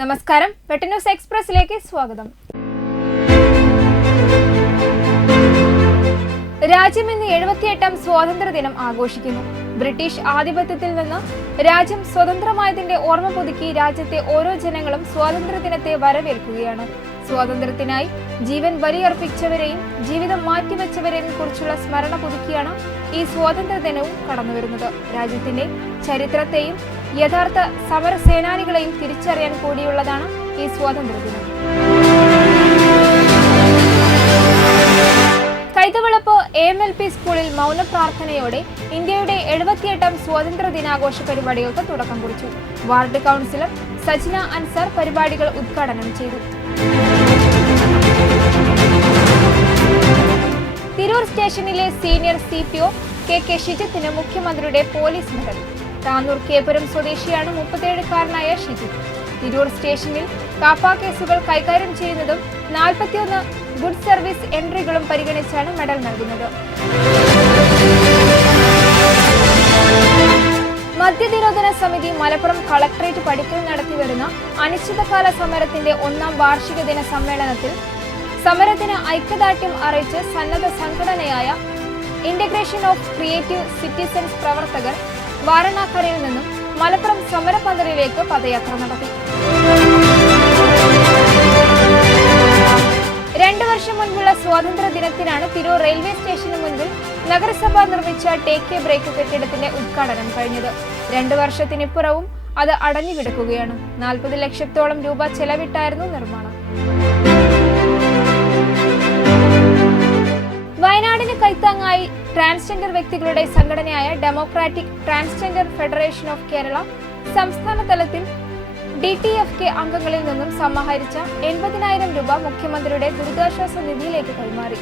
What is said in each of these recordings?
നമസ്കാരം, വെട്ട ന്യൂസ് എക്സ്പ്രസിലേക്ക് സ്വാഗതം. രാജ്യം ഇന്ന് 78ാം സ്വാതന്ത്ര്യദിനം ആഘോഷിക്കുന്നു. ബ്രിട്ടീഷ് ആധിപത്യത്തിൽ നിന്ന് രാജ്യം സ്വതന്ത്രമായതിന്റെ ഓർമ്മ പുതുക്കി രാജ്യത്തെ ഓരോ ജനങ്ങളും സ്വാതന്ത്ര്യദിനത്തെ വരവേൽക്കുകയാണ്. സ്വാതന്ത്ര്യത്തിനായി ജീവൻ ബലിയർപ്പിച്ചവരെയും ജീവിതം മാറ്റിവെച്ചവരെയും കുറിച്ചുള്ള സ്മരണ പുതുക്കിയാണ് ഈ സ്വാതന്ത്ര്യദിനവും കടന്നുവരുന്നത്. രാജ്യത്തിന്റെ ചരിത്രത്തെയും യഥാർത്ഥ സമരസേനാനികളെയും തിരിച്ചറിയാൻ കൂടിയുള്ളതാണ് ഈ സ്വാതന്ത്ര്യദിനം. കൈതവളപ്പ് AMLP സ്കൂളിൽ മൗന പ്രാർത്ഥനയോടെ ഇന്ത്യയുടെ 78ാം സ്വാതന്ത്ര്യ ദിനാഘോഷ പരിപാടികൾക്ക് തുടക്കം കുറിച്ചു. വാർഡ് കൗൺസിലർ സജ്ന അൻസാർ പരിപാടികൾ ഉദ്ഘാടനം ചെയ്തു. തിരൂർ സ്റ്റേഷനിലെ സീനിയർ CPO KK ഷിജിത്തിന് മുഖ്യമന്ത്രിയുടെ പോലീസ് മെഡൽ. താനൂർ കേപുരം സ്വദേശിയാണ് 37-കാരനായ ഷിജിത്ത്. തിരൂർ സ്റ്റേഷനിൽ കാപ്പ കേസുകൾ കൈകാര്യം ചെയ്യുന്നതും 41 ഗുഡ് സർവീസ് എൻട്രികളും പരിഗണിച്ചാണ് മെഡൽ നൽകുന്നത്. മദ്യനിരോധന സമിതി മലപ്പുറം കളക്ടറേറ്റ് പടിക്കൽ നടത്തിവരുന്ന അനിശ്ചിതകാല സമരത്തിന്റെ 1ാം വാർഷിക ദിന സമ്മേളനത്തിൽ സമരത്തിന് ഐക്യദാർഢ്യം അറിയിച്ച് സന്നദ്ധ സംഘടനയായ ഇന്റഗ്രേഷൻ ഓഫ് ക്രിയേറ്റീവ് സിറ്റിസൺസ് പ്രവർത്തകർ വാരണാക്കരയിൽ നിന്നും മലപ്പുറം സമരപന്തലിലേക്ക് പദയാത്ര നടത്തി. 2 വർഷം മുൻപുള്ള സ്വാതന്ത്ര്യ ദിനത്തിനാണ് തിരൂർ റെയിൽവേ സ്റ്റേഷന് മുൻപിൽ നഗരസഭ നിർമ്മിച്ച ടേക്ക് എ ബ്രേക്ക് കെട്ടിടത്തിന്റെ ഉദ്ഘാടനം കഴിഞ്ഞത്. 2 വർഷത്തിനിപ്പുറവും അത് അടഞ്ഞു കിടക്കുകയാണ്. 40 ലക്ഷത്തോളം രൂപ ചെലവിട്ടായിരുന്നു നിർമ്മാണം. വയനാടിന് കൈത്താങ്ങായി ട്രാൻസ്ജെൻഡർ വ്യക്തികളുടെ സംഘടനയായ democratic transgender federation of Kerala സംസ്ഥാന തലത്തിൽ DTFK അംഗങ്ങളിൽ നിന്നും സമാഹരിച്ച 80,000 രൂപ മുഖ്യമന്ത്രിയുടെ ദുരിതാശ്വാസ നിധിയിലേക്ക് കൈമാറി.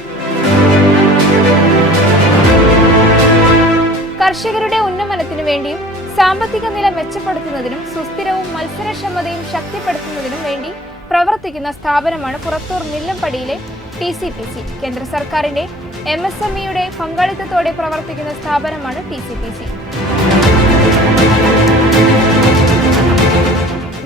കർഷകരുടെ ഉന്നമനത്തിനു വേണ്ടിയും സാമ്പത്തിക നില മെച്ചപ്പെടുത്തുന്നതിനും സുസ്ഥിരവും മത്സരക്ഷമതയും ശക്തിപ്പെടുത്തുന്നതിനും വേണ്ടി പ്രവർത്തിക്കുന്ന സ്ഥാപനമാണ് പുറത്തൂർ മില്ലംപടിയിലെ TCPC. കേന്ദ്ര സർക്കാരിന്റെ MSMEയുടെ പങ്കാളിത്തത്തോടെ പ്രവർത്തിക്കുന്ന സ്ഥാപനമാണ് TCPC.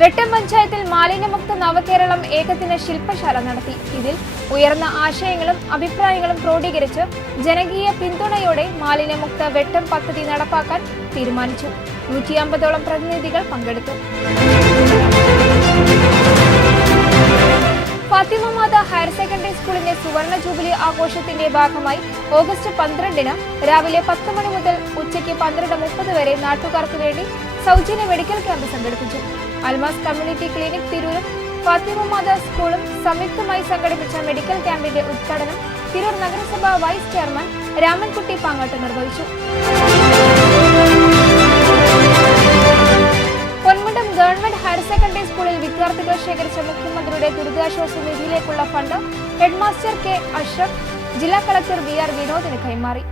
വെട്ടം പഞ്ചായത്തിൽ മാലിന്യമുക്ത നവകേരളം ഏകദിന ശില്പശാല നടത്തി. ഇതിൽ ഉയർന്ന ആശയങ്ങളും അഭിപ്രായങ്ങളും ക്രോഡീകരിച്ച് ജനകീയ പിന്തുണയോടെ മാലിന്യമുക്ത വെട്ടം പദ്ധതി നടപ്പാക്കാൻ തീരുമാനിച്ചു. 150ഓളം പ്രതിനിധികൾ പങ്കെടുത്തു. ഫാത്തിമ മാത ഹയർ സെക്കൻഡറി സ്കൂളിന്റെ സുവർണ ജൂബിലി ആഘോഷത്തിന്റെ ഭാഗമായി ഓഗസ്റ്റ് 12-ന് രാവിലെ 10 മണി മുതൽ ഉച്ചയ്ക്ക് 12:30 വരെ നാട്ടുകാർക്ക് വേണ്ടി സൗജന്യ മെഡിക്കൽ ക്യാമ്പ് സംഘടിപ്പിച്ചു. അൽമാസ് കമ്മ്യൂണിറ്റി ക്ലിനിക് തിരൂരും ഫാത്തിമ മാത സ്കൂളും സംയുക്തമായി സംഘടിപ്പിച്ച മെഡിക്കൽ ക്യാമ്പിന്റെ ഉദ്ഘാടനം തിരൂർ നഗരസഭ വൈസ് ചെയർമാൻ രാമൻകുട്ടി പാങ്ങാട്ട് നിർവഹിച്ചു. പൊന്മുണ്ടം ഗവൺമെന്റ് ഹയർ സെക്കൻഡറി സ്കൂളിൽ വിദ്യാർത്ഥികൾ ശേഖരിച്ച മുഖ്യമന്ത്രിയുടെ ദുരിതാശ്വാസ നിധിയിലേക്കുള്ള ഫണ്ട് ഹെഡ്മാസ്റ്റർ K അഷ്റഫ് ജില്ലാ കളക്ടർ VR വിനോദിന് കൈമാറി.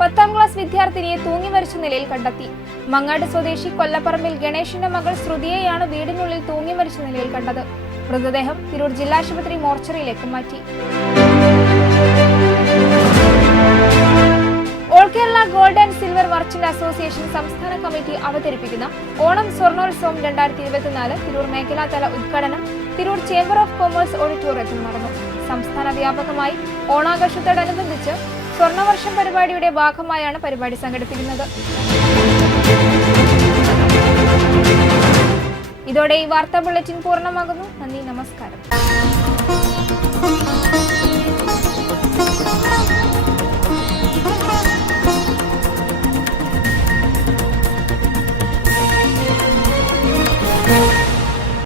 10ാം ക്ലാസ് വിദ്യാർത്ഥിനിയെ തൂങ്ങിമരിച്ച നിലയിൽ കണ്ടെത്തി. മങ്ങാട് സ്വദേശി കൊല്ലപ്പറമ്പിൽ ഗണേഷിന്റെ മകൾ ശ്രുതിയെയാണ് വീടിനുള്ളിൽ തൂങ്ങിമരിച്ച നിലയിൽ കണ്ടത്. മൃതദേഹം തിരൂർ ജില്ലാശുപത്രി മോർച്ചറിയിലേക്ക് മാറ്റി. All Kerala gold and silver merchant association സംസ്ഥാന കമ്മിറ്റി അവതരിപ്പിക്കുന്ന ഓണം സ്വർണോത്സവം 2024 തിരൂർ മേഖലാതല ഉദ്ഘാടനം തിരൂർ ചേംബർ ഓഫ് കൊമേഴ്സ് ഓഡിറ്റോറിയത്തിൽ നടന്നു. സംസ്ഥാന വ്യാപകമായി ഓണാഘോഷത്തോടനുബന്ധിച്ച് സ്വർണവർഷം പരിപാടിയുടെ ഭാഗമായാണ് പരിപാടി സംഘടിപ്പിക്കുന്നത്. ഇതോടെ ഈ വാർത്താ ബുള്ളറ്റിൻ പൂർണ്ണമാകുന്നു. നന്ദി, നമസ്കാരം.